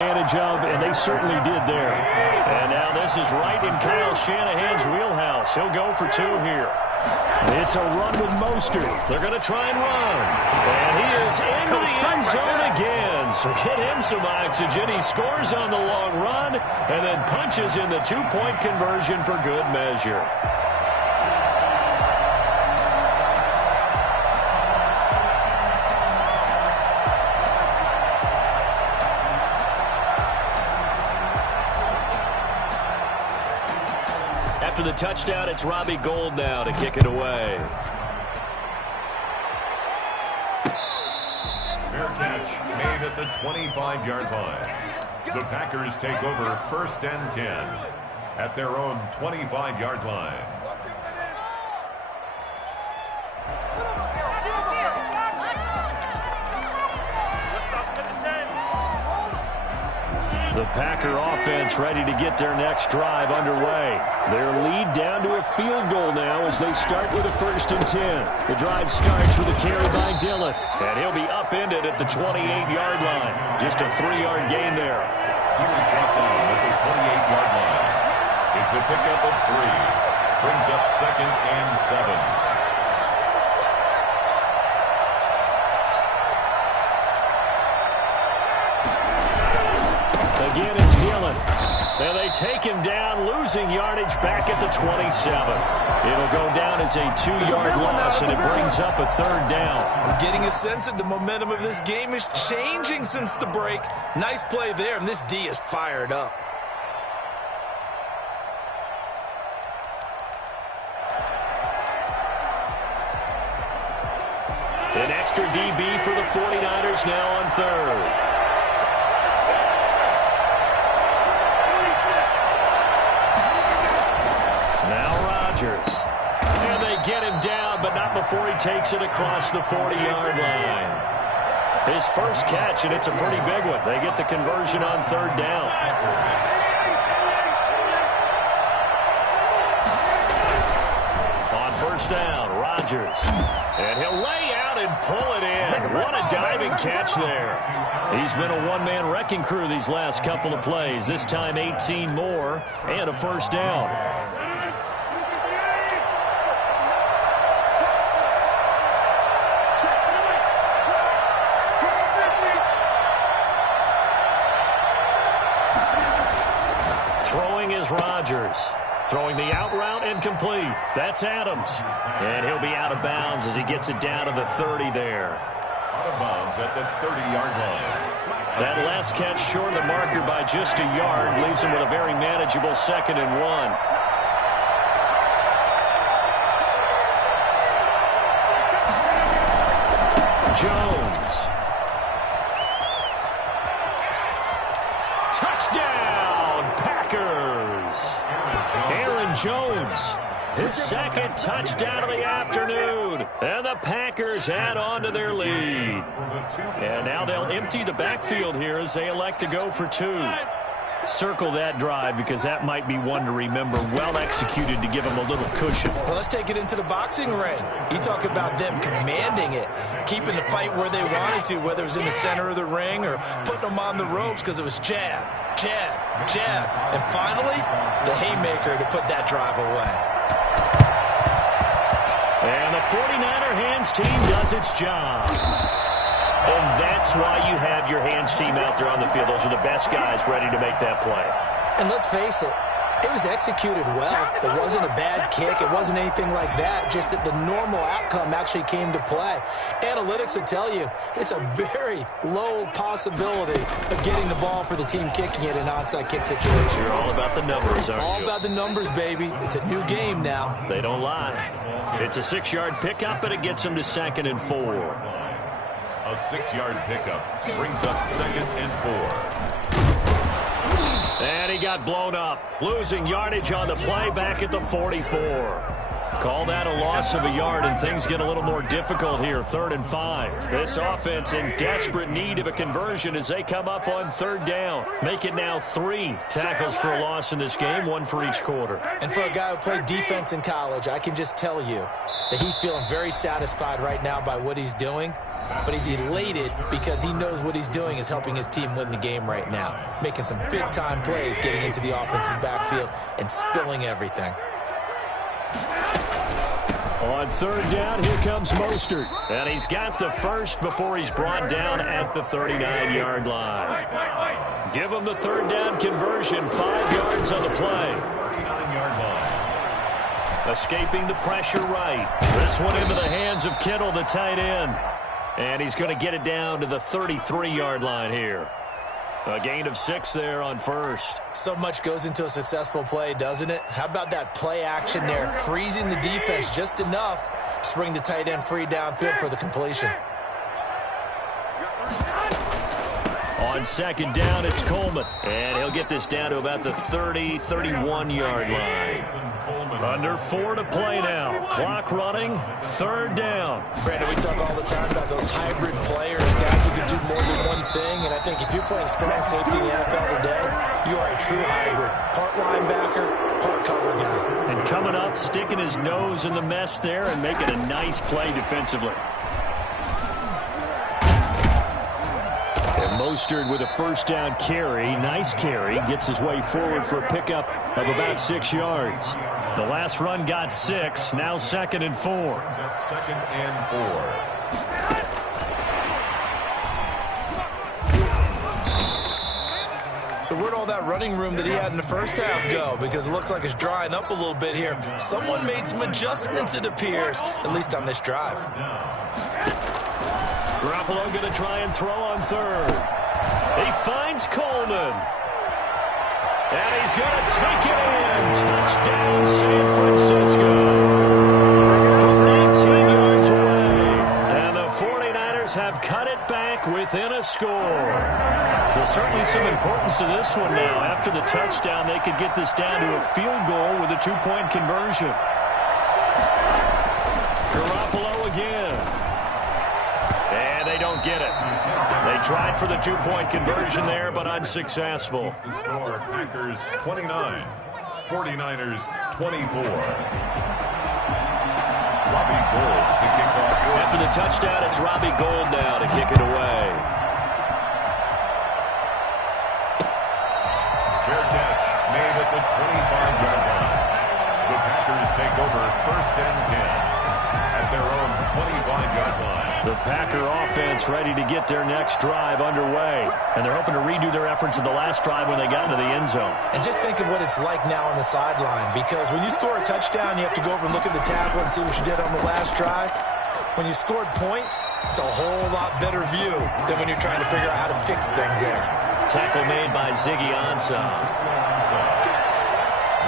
Advantage of, and they certainly did there. And now this is right in Kyle Shanahan's wheelhouse. He'll go for two here. It's a run with Mostert. They're going to try and run. And he is into the end zone again. So get him some oxygen. He scores on the long run and then punches in the two-point conversion for good measure. After the touchdown, it's Robbie Gould now to kick it away. Fair catch made at the 25-yard line. The Packers take over 1st and 10 at their own 25-yard line. The Packer offense ready to get their next drive underway. Their lead down to a field goal now as they start with a 1st and 10. The drive starts with a carry by Dillon, and he'll be upended at the 28-yard line. Just a 3-yard gain there. He was brought down at the 28-yard line. It's a pickup of 3. Brings up 2nd and 7. Again, it's Dillon. And they take him down, losing yardage back at the 27. It'll go down as a 2-yard loss, and it brings up a 3rd down. I'm getting a sense that the momentum of this game is changing since the break. Nice play there, and this D is fired up. An extra DB for the 49ers now on 3rd. And they get him down, but not before he takes it across the 40-yard line. His first catch, and it's a pretty big one. They get the conversion on 3rd down. On 1st down, Rodgers. And he'll lay out and pull it in. What a diving catch there. He's been a one-man wrecking crew these last couple of plays. This time 18 more and a 1st down. Throwing is Rodgers. Throwing the out route incomplete. That's Adams. And he'll be out of bounds as he gets it down to the 30 there. Out of bounds at the 30-yard line. That last catch short of the marker by just a yard leaves him with a very manageable 2nd and 1. Jones. Touchdown, Packers. Aaron Jones, his 2nd touchdown of the afternoon. And the Packers add on to their lead. And now they'll empty the backfield here as they elect to go for 2. Circle that drive because that might be one to remember. Well executed to give them a little cushion. Well, let's take it into the boxing ring. You talk about them commanding it, keeping the fight where they wanted to, whether it was in the center of the ring or putting them on the ropes because it was jab, jab, jab. And finally, the haymaker to put that drive away. And the 49er hands team does its job. And that's why you have your hands team out there on the field. Those are the best guys ready to make that play. And let's face it, it was executed well. It wasn't a bad kick. It wasn't anything like that. Just that the normal outcome actually came to play. Analytics will tell you it's a very low possibility of getting the ball for the team kicking it in an onside kick situation. You're all about the numbers, aren't you? All about the numbers, baby. It's a new game now. They don't lie. It's a 6-yard pickup, and it gets them to 2nd and 4. A 6-yard pickup brings up 2nd and 4. And he got blown up, losing yardage on the play back at the 44. Call that a loss of a yard, and things get a little more difficult here. 3rd and 5. This offense in desperate need of a conversion as they come up on 3rd down. Make it now 3 tackles for a loss in this game, 1 for each quarter. And for a guy who played defense in college, I can just tell you that he's feeling very satisfied right now by what he's doing. but he's elated because he knows what he's doing is helping his team win the game right now, making some big-time plays, getting into the offense's backfield and spilling everything. On third down, here comes Mostert. And he's got the first before he's brought down at the 39-yard line. Give him the third down conversion, 5 yards on the play. 39-yard line. Escaping the pressure right. This one into the hands of Kittle, the tight end. And he's going to get it down to the 33-yard line here. A gain of 6 there on first. So much goes into a successful play, doesn't it? How about that play action there, freezing the defense just enough to bring the tight end free downfield for the completion. On second down, it's Coleman. And he'll get this down to about the 31-yard line. Under 4 to play now. Clock running, third down. Brandon, we talk all the time about those hybrid players, guys who can do more than one thing. And I think if you're playing strong safety in the NFL today, you are a true hybrid. Part linebacker, part cover guy. And coming up, sticking his nose in the mess there and making a nice play defensively. Mostert with a first down carry. Nice carry. Gets his way forward for a pickup of about 6 yards. The last run got 6. Now second and 4. Second and 4. So where'd all that running room that he had in the first half go? Because it looks like it's drying up a little bit here. Someone made some adjustments, it appears, at least on this drive. Garoppolo going to try and throw on third. He finds Coleman. And he's going to take it in. Touchdown, San Francisco. From 19 yards away. And the 49ers have cut it back within a score. There's certainly some importance to this one now. After the touchdown, they could get this down to a field goal with a 2-point conversion. Garoppolo again. And they don't get it. They tried for the 2-point conversion there, but unsuccessful. The score, Packers 29, 49ers 24. Robbie Gould to kick off. After the touchdown, it's Robbie Gould now to kick it away. Fair catch made at the 25-yard line. The Packers take over first and 10 at their own 25-yard line. The Packer offense ready to get their next drive underway. And they're hoping to redo their efforts in the last drive when they got into the end zone. And just think of what it's like now on the sideline. Because when you score a touchdown, you have to go over and look at the tackle and see what you did on the last drive. When you scored points, it's a whole lot better view than when you're trying to figure out how to fix things there. Tackle made by Ziggy Ansah.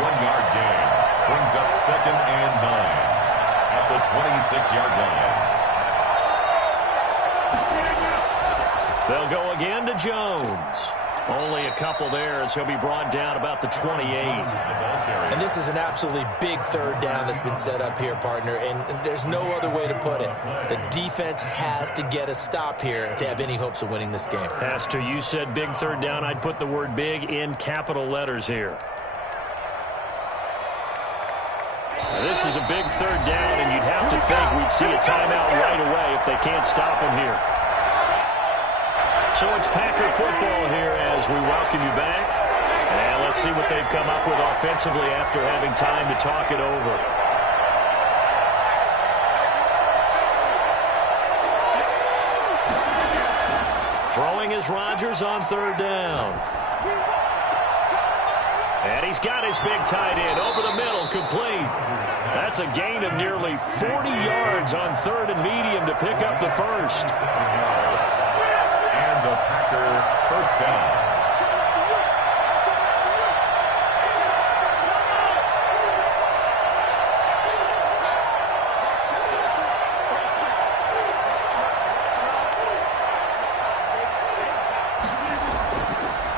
1-yard gain brings up second and 9 at the 26-yard line. They'll go again to Jones. Only a couple there as he'll be brought down about the 28. And this is an absolutely big third down that's been set up here, partner, and there's no other way to put it. The defense has to get a stop here if they have any hopes of winning this game. Pastor, you said big third down. I'd put the word big in capital letters here. This is a big third down, and you'd have to think we'd see a timeout right away if they can't stop him here. So it's Packer football here as we welcome you back. And let's see what they've come up with offensively after having time to talk it over. Throwing is Rodgers on third down. And he's got his big tight end over the middle, complete. That's a gain of nearly 40 yards on third and medium to pick up the first. And the Packer first down.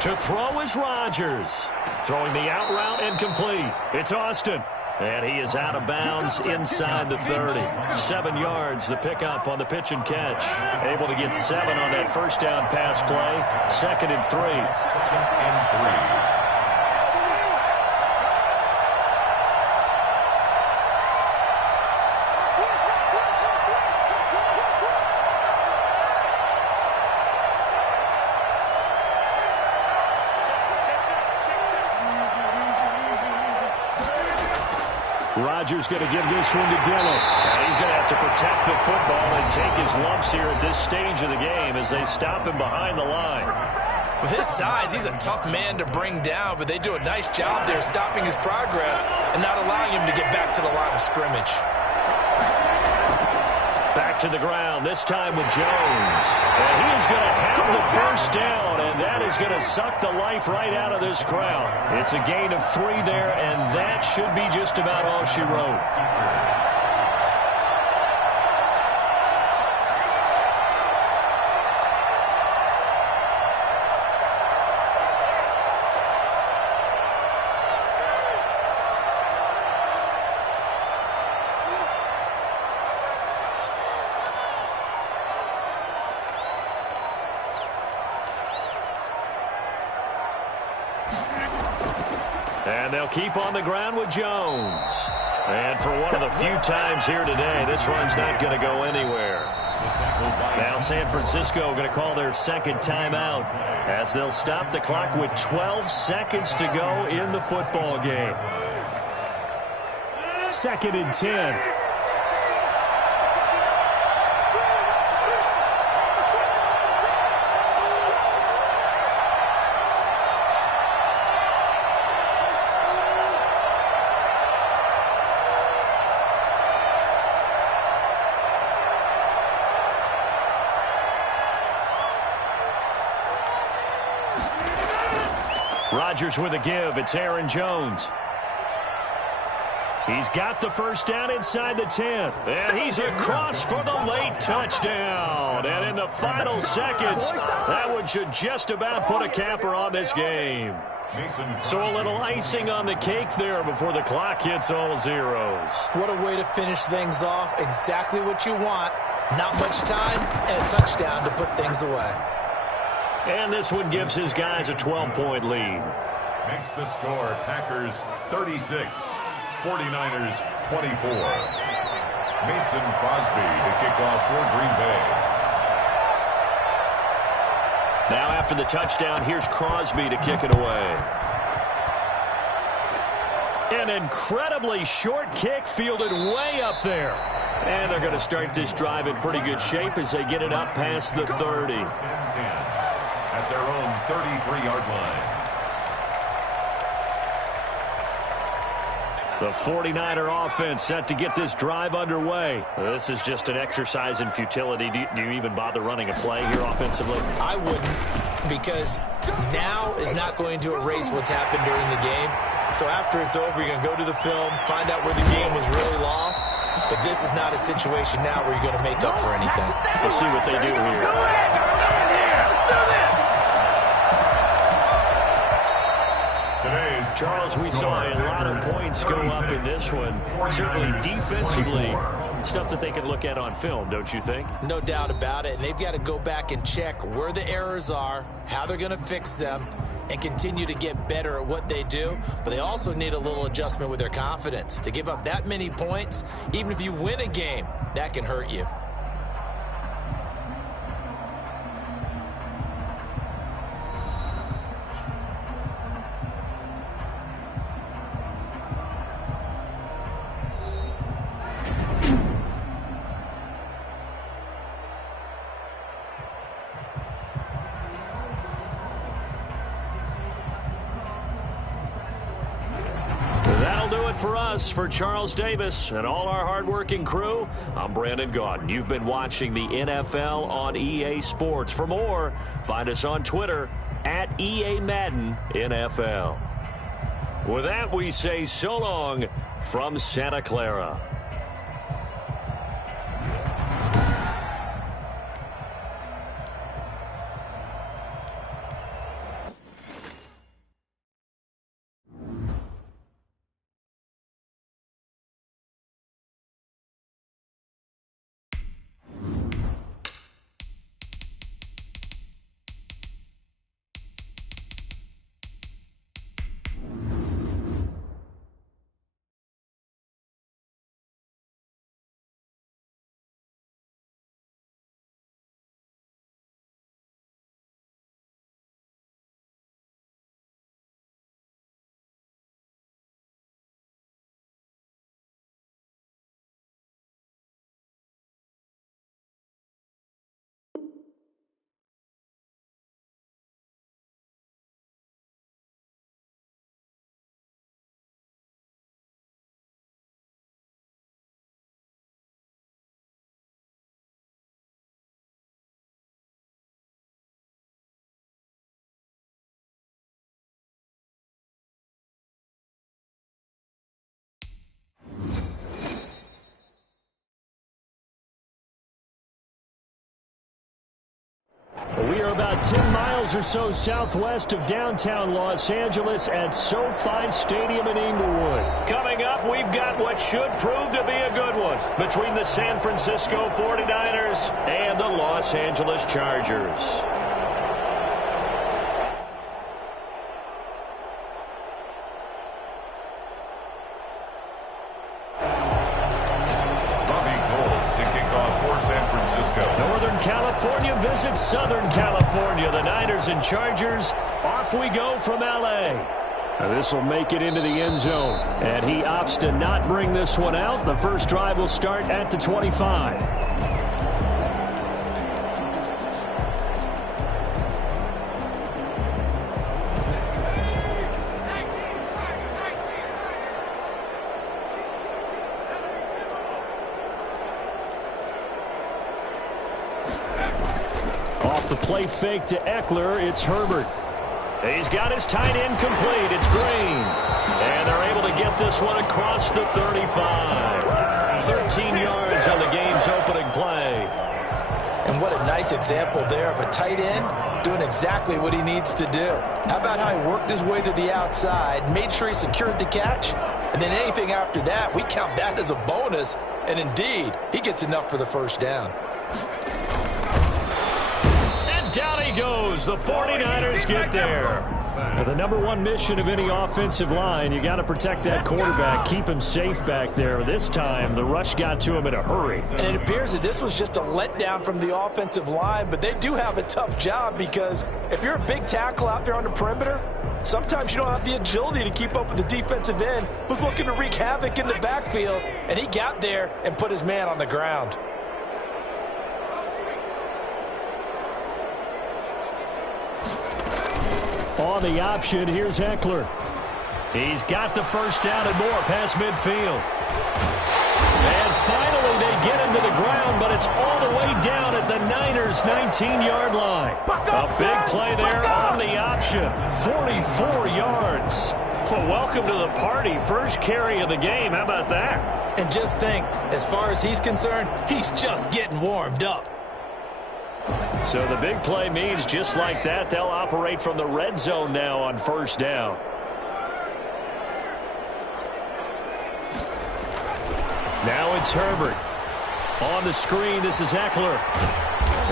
To throw is Rodgers. Throwing the out route and complete. It's Austin. And he is out of bounds inside the 30. 7 yards, the pickup on the pitch and catch. Able to get 7 on that first down pass play. Second and 3. Second and 3. Rodgers going to give this one to Dillon. And he's going to have to protect the football and take his lumps here at this stage of the game as they stop him behind the line. With his size, he's a tough man to bring down, but they do a nice job there stopping his progress and not allowing him to get back to the line of scrimmage. Back to the ground, this time with Jones. And he is going to have the first down, and that is going to suck the life right out of this crowd. It's a gain of 3 there, and that should be just about all she wrote. And they'll keep on the ground with Jones. And for one of the few times here today, this run's not going to go anywhere. Now San Francisco going to call their second timeout as they'll stop the clock with 12 seconds to go in the football game. 2nd and 10. Rodgers with a give. It's Aaron Jones. He's got the first down inside the 10. And he's across for the late touchdown. And in the final seconds, that should just about put a capper on this game. So a little icing on the cake there before the clock hits all zeros. What a way to finish things off. Exactly what you want. Not much time and a touchdown to put things away. And this one gives his guys a 12-point lead. Makes the score Packers 36, 49ers 24. Mason Crosby to kick off for Green Bay. Now after the touchdown, here's Crosby to kick it away. An incredibly short kick fielded way up there. And they're going to start this drive in pretty good shape as they get it up past the 30. At their own 33-yard line. The 49er offense set to get this drive underway. This is just an exercise in futility. Do you even bother running a play here offensively? I wouldn't, because now is not going to erase what's happened during the game. So after it's over, you're going to go to the film, find out where the game was really lost. But this is not a situation now where you're going to make up for anything. We'll see what they do here. Charles, we saw a lot of points go up in this one. Certainly defensively, stuff that they can look at on film, don't you think? No doubt about it. And they've got to go back and check where the errors are, how they're going to fix them, and continue to get better at what they do. But they also need a little adjustment with their confidence. To give up that many points, even if you win a game, that can hurt you. For us, for Charles Davis and all our hardworking crew, I'm Brandon Gaudin. You've been watching the NFL on EA Sports. For more, find us on Twitter at EA Madden NFL. With that, we say so long from Santa Clara. We are about 10 miles or so southwest of downtown Los Angeles at SoFi Stadium in Inglewood. Coming up, we've got what should prove to be a good one between the San Francisco 49ers and the Los Angeles Chargers. California visits Southern California. The Niners and Chargers, off we go from L.A. This will make it into the end zone, and he opts to not bring this one out. The first drive will start at the 25. Off the play fake to Eckler, it's Herbert. He's got his tight end complete. It's Green. And they're able to get this one across the 35. 13 yards on the game's opening play. And what a nice example there of a tight end doing exactly what he needs to do. How about how he worked his way to the outside, made sure he secured the catch, and then anything after that, we count that as a bonus. And indeed, he gets enough for the first down. Down he goes. The 49ers get there. Now, the number one mission of any offensive line, you got to protect that quarterback, keep him safe back there. This time, the rush got to him in a hurry. And it appears that this was just a letdown from the offensive line, but they do have a tough job because if you're a big tackle out there on the perimeter, sometimes you don't have the agility to keep up with the defensive end who's looking to wreak havoc in the backfield, and he got there and put his man on the ground. On the option, here's Eckler. He's got the first down and more past midfield. And finally they get him to the ground, but it's all the way down at the Niners' 19-yard line. A big play there on the option. 44 yards. Well, welcome to the party. First carry of the game. How about that? And just think, as far as he's concerned, he's just getting warmed up. So the big play means just like that, they'll operate from the red zone now on first down. Now it's Herbert. On the screen, this is Eckler.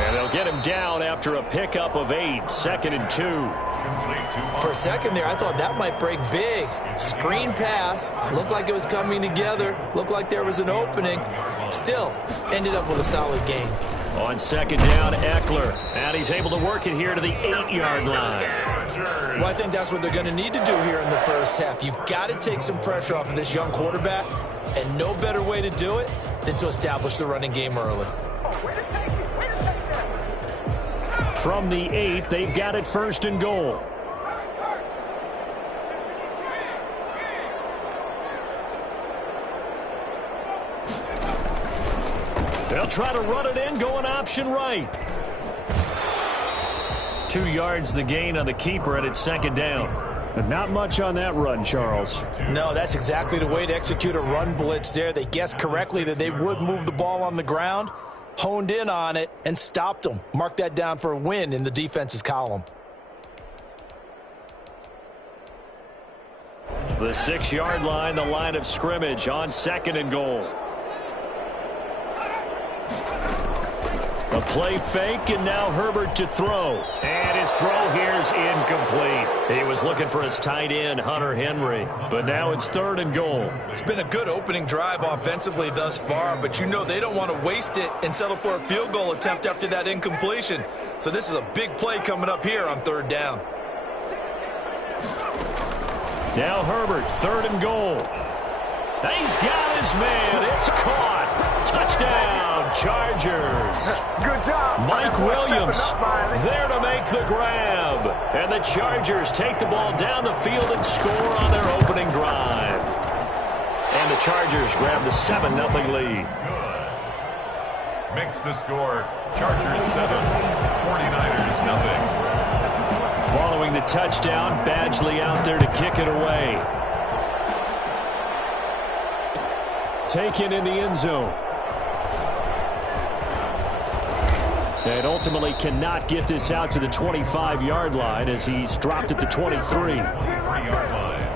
And they'll get him down after a pickup of 8, 2nd and 2. For a second there, I thought that might break big. Screen pass. Looked like it was coming together. Looked like there was an opening. Still, ended up with a solid game. On second down, Eckler. And he's able to work it here to the 8-yard line. Well, I think that's what they're going to need to do here in the first half. You've got to take some pressure off of this young quarterback, and no better way to do it than to establish the running game early. From the 8, they've got it 1st and goal. They'll try to run it in, going option right. 2 yards the gain on the keeper, and it's 2nd down. But not much on that run, Charles. No, that's exactly the way to execute a run blitz there. They guessed correctly that they would move the ball on the ground, honed in on it, and stopped them. Mark that down for a win in the defense's column. The 6-yard line, the line of scrimmage on 2nd and goal. A play fake, and now Herbert to throw. And his throw here is incomplete. He was looking for his tight end, Hunter Henry. But now it's 3rd and goal. It's been a good opening drive offensively thus far, but you know they don't want to waste it and settle for a field goal attempt after that incompletion. So this is a big play coming up here on 3rd down. Now Herbert, 3rd and goal. He's got his man. It's caught. Touchdown, Chargers. Good job. Mike Williams there to make the grab. And the Chargers take the ball down the field and score on their opening drive. And the Chargers grab the 7-0 lead. Makes the score. Chargers 7, 49ers 0. Following the touchdown, Badgley out there to kick it away. Taken in the end zone. And ultimately cannot get this out to the 25-yard line as he's dropped at the 23. 23-yard line.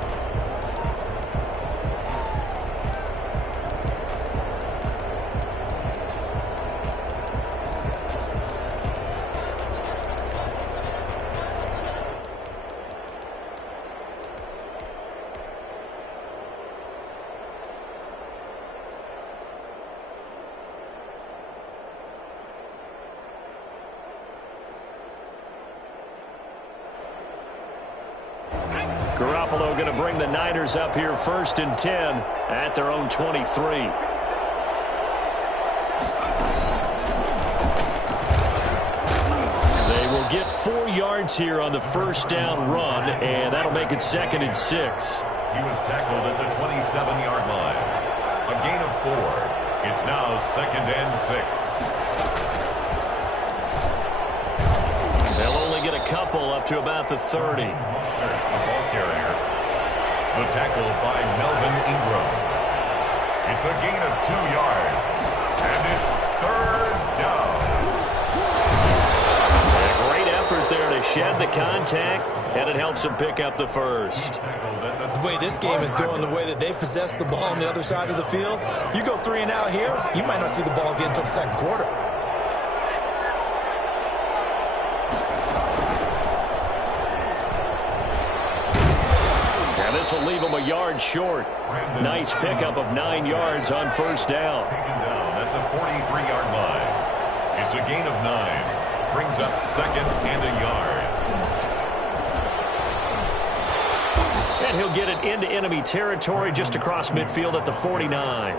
Garoppolo going to bring the Niners up here 1st and 10 at their own 23. They will get 4 yards here on the first down run, and that'll make it 2nd and 6. He was tackled at the 27-yard line. A gain of 4. It's now 2nd and 6. They'll only get a couple up to about the 30. The ball carrier. The tackle by Melvin Ingram. It's a gain of 2 yards. And it's 3rd down. A great effort there to shed the contact, and it helps him pick up the first. The way this game is going, the way that they possess the ball on the other side of the field, you go 3 and out here, you might not see the ball again until the 2nd quarter. This will leave him a yard short. Nice pickup of 9 yards on first down. Taken down at the 43-yard line. It's a gain of 9. Brings up 2nd and a yard. And he'll get it into enemy territory just across midfield at the 49.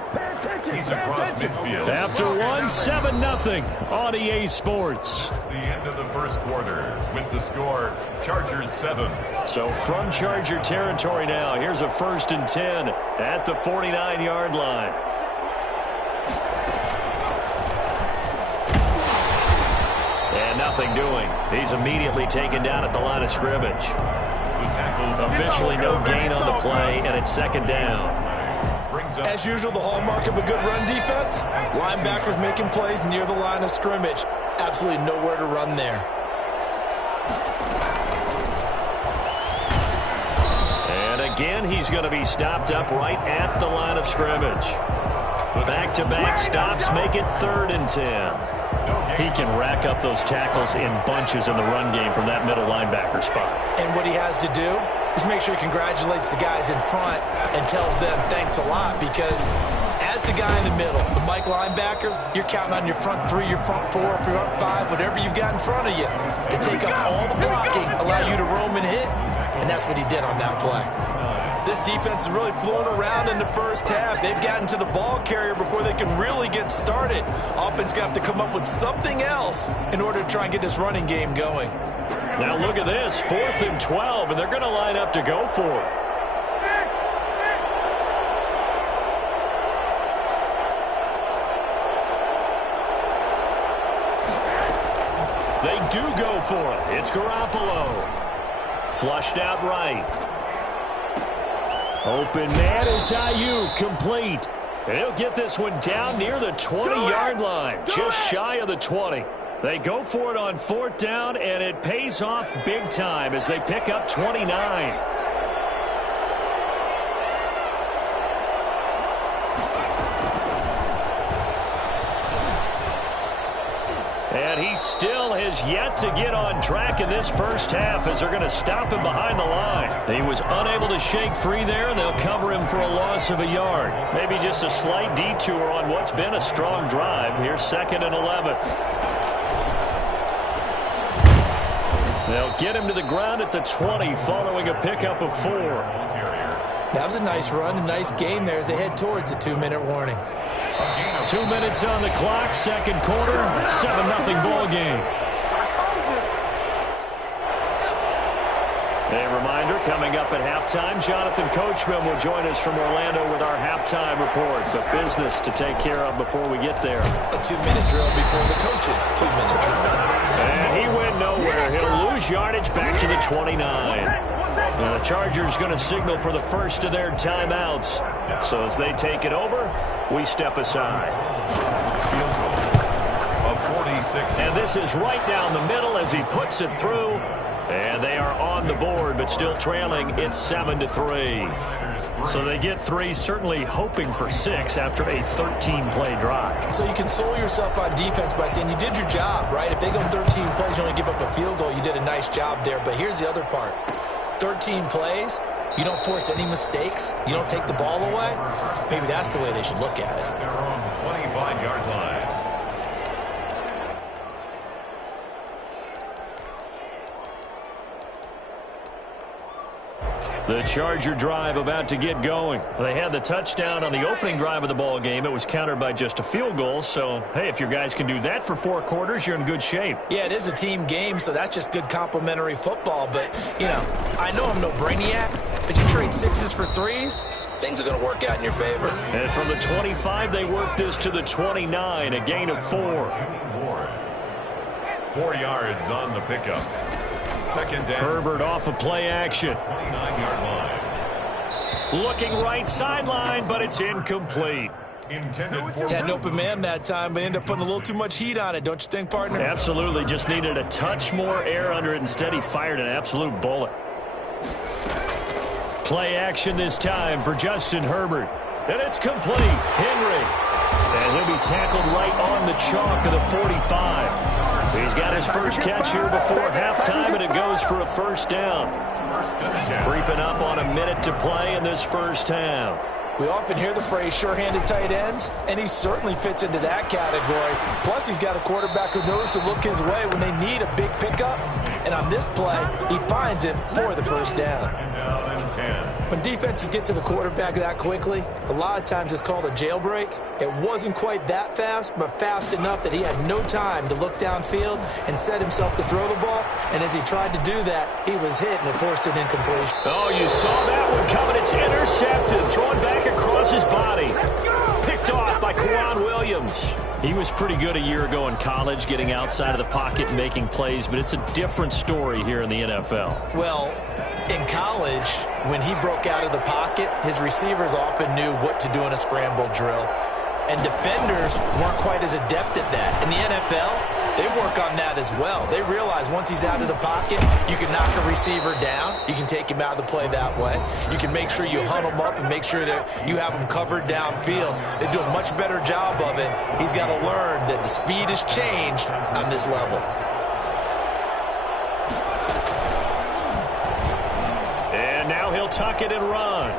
He's across midfield. After one, 7-0 on EA Sports. The end of the first quarter with the score, Chargers 7. So from Charger territory now, here's a 1st and 10 at the 49-yard line. And nothing doing. He's immediately taken down at the line of scrimmage. Officially no gain on the play, and it's 2nd down. As usual, the hallmark of a good run defense, linebackers making plays near the line of scrimmage. Absolutely nowhere to run there. And again, he's going to be stopped up right at the line of scrimmage. Back-to-back stops make it 3rd and 10. He can rack up those tackles in bunches in the run game from that middle linebacker spot. And what he has to do is make sure he congratulates the guys in front and tells them thanks a lot, because as the guy in the middle, the Mike linebacker, you're counting on your front 3, your front 4, your front 5, whatever you've got in front of you to take up all the blocking, allow you to roam and hit, and that's what he did on that play. This defense is really flown around in the first half. They've gotten to the ball carrier before they can really get started. Offense got to come up with something else in order to try and get this running game going. Now look at this, 4th and 12, and they're going to line up to go for it. They do go for it. It's Garoppolo. Flushed out right. Open man is Ayuk, complete. And he'll get this one down near the 20-yard line, just shy of the 20. They go for it on 4th down, and it pays off big time as they pick up 29. And he still has yet to get on track in this first half as they're going to stop him behind the line. He was unable to shake free there, and they'll cover him for a loss of a yard. Maybe just a slight detour on what's been a strong drive. Here's 2nd and 11. They'll get him to the ground at the 20 following a pickup of 4. That was a nice run, a nice gain there as they head towards the 2-minute warning. 2 minutes on the clock, 2nd quarter, 7-0 ball game. A reminder, coming up at halftime, Jonathan Coachman will join us from Orlando with our halftime report. But business to take care of before we get there. A 2-minute drill before the coaches' 2-minute drill. And he went nowhere. He'll lose yardage back to the 29. The Chargers going to signal for the first of their timeouts. So as they take it over, we step aside. Field goal of 46. And this is right down the middle as he puts it through. And they are on the board, but still trailing. It's 7-3. So they get 3, certainly hoping for 6 after a 13-play drive. So you console yourself on defense by saying you did your job, right? If they go 13 plays, you only give up a field goal, you did a nice job there. But here's the other part. 13 plays, you don't force any mistakes, you don't take the ball away. Maybe that's the way they should look at it. They're on the 25-yard line. The Charger drive about to get going. They had the touchdown on the opening drive of the ball game. It was countered by just a field goal. So, hey, if your guys can do that for 4 quarters, you're in good shape. Yeah, it is a team game, so that's just good complimentary football. But, you know, I know I'm no brainiac, but you trade 6s for 3s, things are going to work out in your favor. And from the 25, they work this to the 29, a gain of 4. 4 yards on the pickup. Second down. Herbert off of play action. 29-yard line. Looking right sideline, but it's incomplete. Intended for Had an open man that time, but ended up putting a little too much heat on it, don't you think, partner? Absolutely. Just needed a touch more air under it. Instead, he fired an absolute bullet. Play action this time for Justin Herbert. And it's complete. Henry. And he'll be tackled right on the chalk of the 45. He's got his first catch here before halftime, and it goes for a first down. Creeping up on a minute to play in this first half. We often hear the phrase sure-handed tight ends, and he certainly fits into that category. Plus, he's got a quarterback who knows to look his way when they need a big pickup. And on this play, he finds it for the first down. When defenses get to the quarterback that quickly, a lot of times it's called a jailbreak. It wasn't quite that fast, but fast enough that he had no time to look downfield and set himself to throw the ball. And as he tried to do that, he was hit, and it forced an incompletion. Oh, you saw that one coming. It's intercepted. Throwing back across his body. Picked off by Quan Williams. He was pretty good a year ago in college, getting outside of the pocket and making plays, but it's a different story here in the NFL. Well, in college, when he broke out of the pocket, his receivers often knew what to do in a scramble drill. And defenders weren't quite as adept at that. In the NFL, they work on that as well. They realize once he's out of the pocket, you can knock a receiver down. You can take him out of the play that way. You can make sure you hunt him up and make sure that you have him covered downfield. They do a much better job of it. He's got to learn that the speed has changed on this level. And now he'll tuck it and run.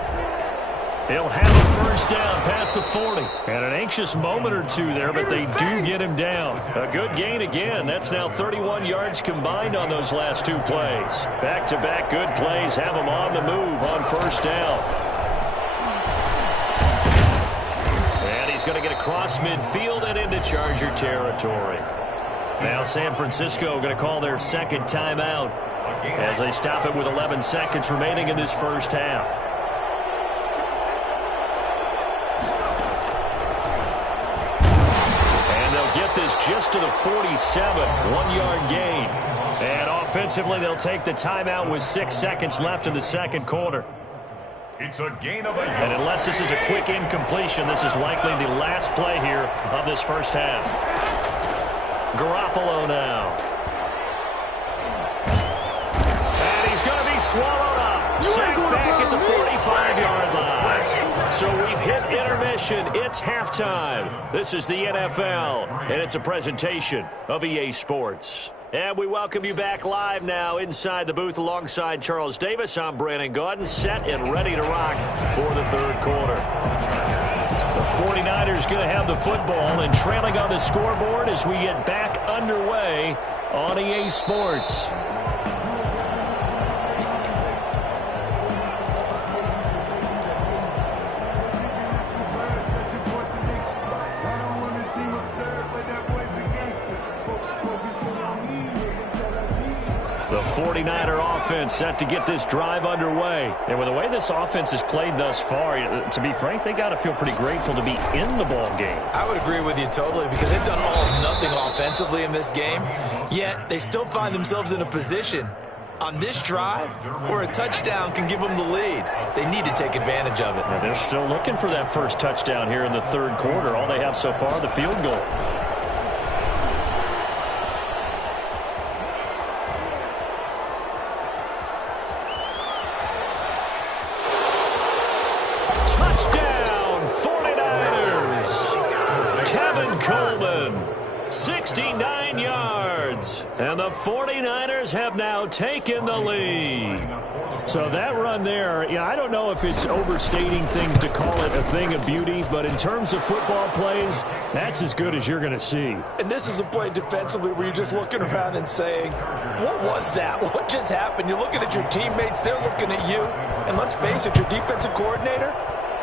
He'll have a first down past the 40. And an anxious moment or two there, but they do get him down. A good gain again. That's now 31 yards combined on those last 2 plays. Back-to-back good plays have him on the move on first down. And he's going to get across midfield and into Charger territory. Now San Francisco going to call their second timeout as they stop it with 11 seconds remaining in this first half. Just to the 47, 1-yard gain. And offensively, they'll take the timeout with 6 seconds left in the second quarter. It's a gain of a yard. And unless this is a quick incompletion, this is likely the last play here of this first half. Garoppolo now. And he's going to be swallowed up. Sacked back at the 45-yard line. So we've hit intermission. It's halftime. This is the NFL, and it's a presentation of EA Sports. And we welcome you back live now inside the booth alongside Charles Davis. I'm Brandon Gaudin, set and ready to rock for the third quarter. The 49ers going to have the football and trailing on the scoreboard as we get back underway on EA Sports. The 49er offense set to get this drive underway. And with the way this offense has played thus far, to be frank, they got to feel pretty grateful to be in the ball game. I would agree with you totally because they've done all or nothing offensively in this game, yet they still find themselves in a position on this drive where a touchdown can give them the lead. They need to take advantage of it. And they're still looking for that first touchdown here in the third quarter. All they have so far, the field goal. Touchdown, 49ers. Tevin Coleman, 69 yards. And the 49ers have now taken the lead. So that run there, yeah, I don't know if it's overstating things to call it a thing of beauty, but in terms of football plays, that's as good as you're going to see. And this is a play defensively where you're just looking around and saying, what was that? What just happened? You're looking at your teammates, they're looking at you. And let's face it, your defensive coordinator,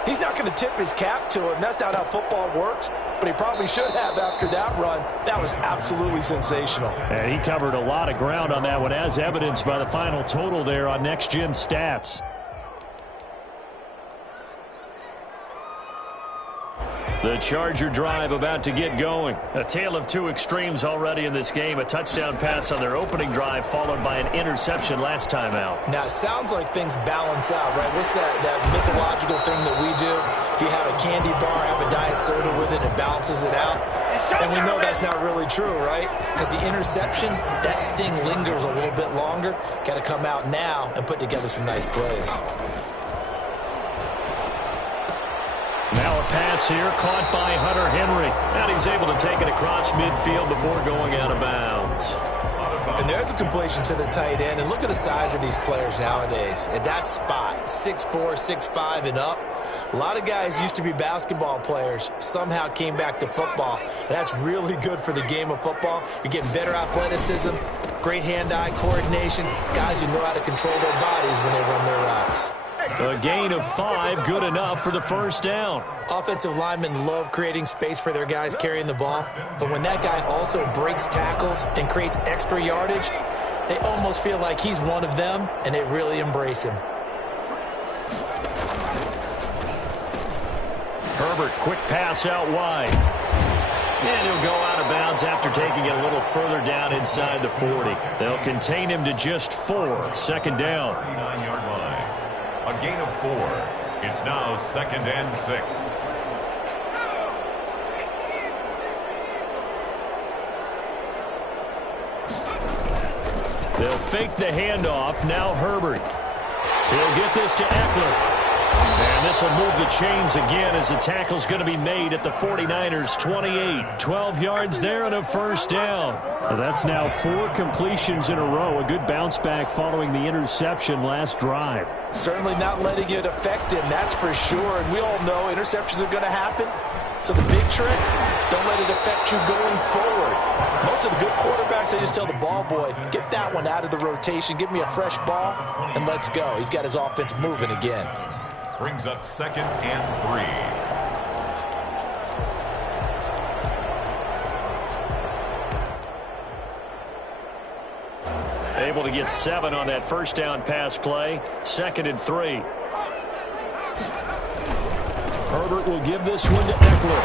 he's not going to tip his cap to him. That's not how football works, but he probably should have after that run. That was absolutely sensational. And he covered a lot of ground on that one, as evidenced by the final total there on Next Gen Stats. The Charger drive about to get going. A tale of two extremes already in this game. A touchdown pass on their opening drive followed by an interception last time out. Now, it sounds like things balance out, right? What's that mythological thing that we do? If you have a candy bar, have a diet soda with it, it balances it out. And we know that's not really true, right? Because the interception, that sting lingers a little bit longer. Got to come out now and put together some nice plays. Now a pass here caught by Hunter Henry. And he's able to take it across midfield before going out of bounds. And there's a completion to the tight end. And look at the size of these players nowadays. At that spot, 6'4", 6'5", and up. A lot of guys used to be basketball players, somehow came back to football. And that's really good for the game of football. You're getting better athleticism, great hand-eye coordination, guys who know how to control their bodies when they run their routes. A gain of 5, good enough for the first down. Offensive linemen love creating space for their guys carrying the ball, but when that guy also breaks tackles and creates extra yardage, they almost feel like he's one of them, and they really embrace him. Herbert, quick pass out wide. And he'll go out of bounds after taking it a little further down inside the 40. They'll contain him to just 4. Second down. 39-yard line. A gain of 4. It's now 2nd and 6. They'll fake the handoff. Now Herbert. He'll get this to Eckler. And this will move the chains again as the tackle's going to be made at the 49ers' 28. 12 yards there and a first down. Well, that's now 4 completions in a row. A good bounce back following the interception last drive. Certainly not letting it affect him, that's for sure. And we all know interceptions are going to happen. So the big trick, don't let it affect you going forward. Most of the good quarterbacks, they just tell the ball boy, get that one out of the rotation, give me a fresh ball, and let's go. He's got his offense moving again. Brings up 2nd and 3. Able to get 7 on that first down pass play. 2nd and 3. Herbert will give this one to Eckler.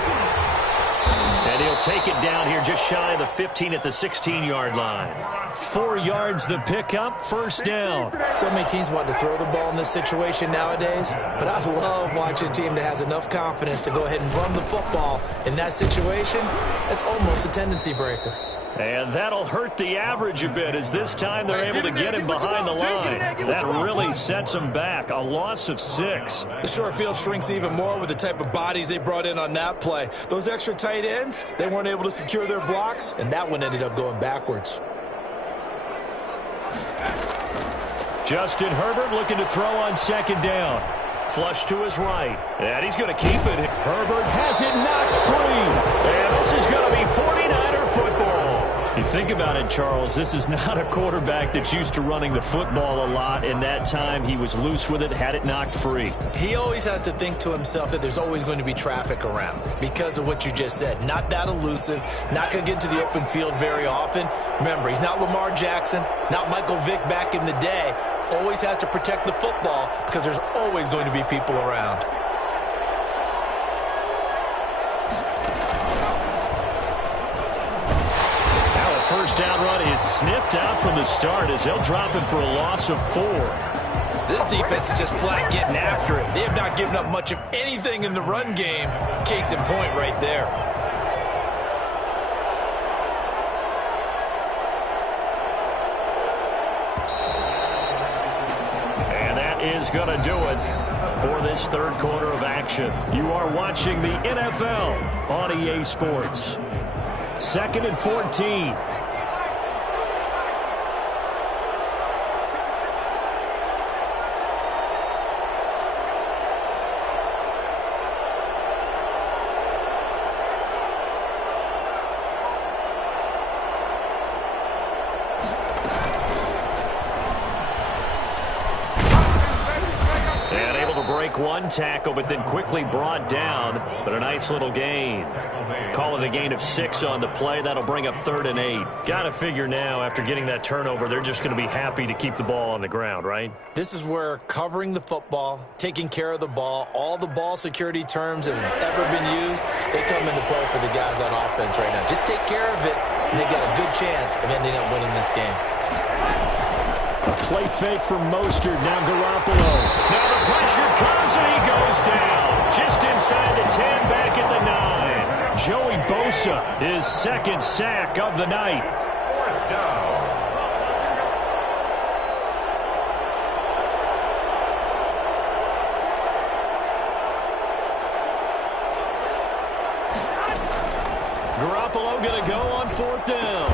And he'll take it down here just shy of the 15 at the 16-yard line. 4 yards the pickup, first down. So many teams want to throw the ball in this situation nowadays, but I love watching a team that has enough confidence to go ahead and run the football. In that situation, it's almost a tendency breaker. And that'll hurt the average a bit as this time they're able to get him behind the line. That really sets him back. A loss of 6. The short field shrinks even more with the type of bodies they brought in on that play. Those extra tight ends, they weren't able to secure their blocks, and that one ended up going backwards. Justin Herbert looking to throw on 2nd down. Flush to his right. And he's going to keep it. Herbert has it knocked free. And this is going to be 49er football. You think about it, Charles, this is not a quarterback that's used to running the football a lot. In that time, he was loose with it, had it knocked free. He always has to think to himself that there's always going to be traffic around because of what you just said. Not that elusive, not going to get into the open field very often. Remember, he's not Lamar Jackson, not Michael Vick back in the day. Always has to protect the football because there's always going to be people around. First down run is sniffed out from the start as they'll drop him for a loss of 4. This defense is just flat getting after it. They have not given up much of anything in the run game. Case in point right there. And that is going to do it for this third quarter of action. You are watching the NFL on EA Sports. 2nd and 14. One tackle, but then quickly brought down, but a nice little gain. Call it a gain of 6 on the play. That'll bring up 3rd and 8. Got to figure now, after getting that turnover, they're just going to be happy to keep the ball on the ground, right? This is where covering the football, taking care of the ball, all the ball security terms that have ever been used, they come into play for the guys on offense right now. Just take care of it, and they've got a good chance of ending up winning this game. A play fake from Mostert. Now Garoppolo. Now the pressure comes and he goes down. Just inside the 10, back at the 9. Joey Bosa, his 2nd sack of the night. 4th down. Garoppolo going to go on 4th down.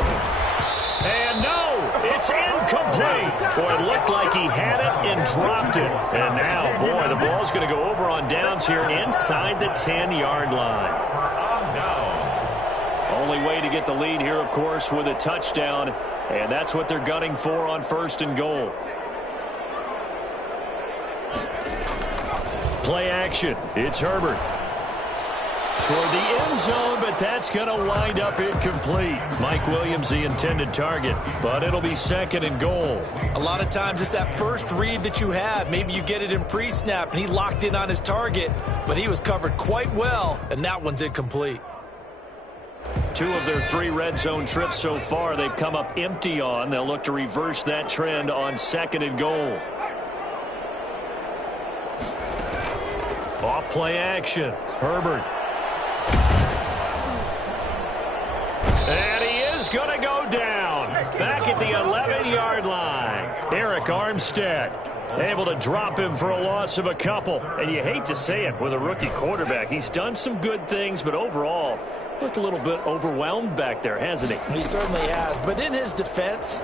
And no, it's incomplete. Boy, it looked like he had it and dropped it. And now, boy, the ball's going to go over on downs here inside the 10-yard line. On downs. Only way to get the lead here, of course, with a touchdown. And that's what they're gunning for on 1st and goal. Play action. It's Herbert. Toward the end zone, but that's going to wind up incomplete. Mike Williams, the intended target, but it'll be 2nd and goal. A lot of times it's that first read that you have. Maybe you get it in pre-snap, and he locked in on his target, but he was covered quite well, and that one's incomplete. 2 of their 3 red zone trips so far they've come up empty on. They'll look to reverse that trend on 2nd and goal. Off play action. Herbert. And he is going to go down. Back at the 11-yard line. Eric Armstead able to drop him for a loss of a couple. And you hate to say it with a rookie quarterback. He's done some good things, but overall looked a little bit overwhelmed back there, hasn't he? He certainly has. But in his defense,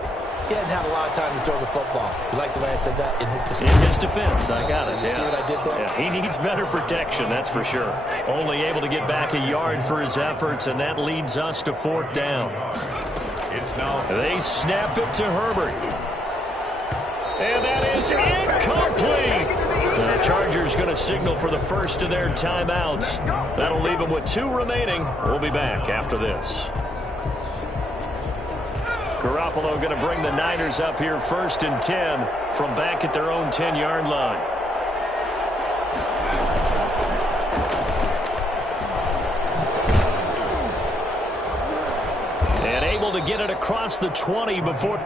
he hadn't had a lot of time to throw the football. You like the way I said that? In his defense. In his defense. I got it. You see what I did there? Yeah, he needs better protection, that's for sure. Only able to get back a yard for his efforts, and that leads us to 4th down. It's now. They snap it to Herbert. And that is incomplete. The Chargers going to signal for the first of their timeouts. That'll leave them with 2 remaining. We'll be back after this. Garoppolo going to bring the Niners up here 1st and 10 from back at their own 10-yard line. And able to get it across the 20 before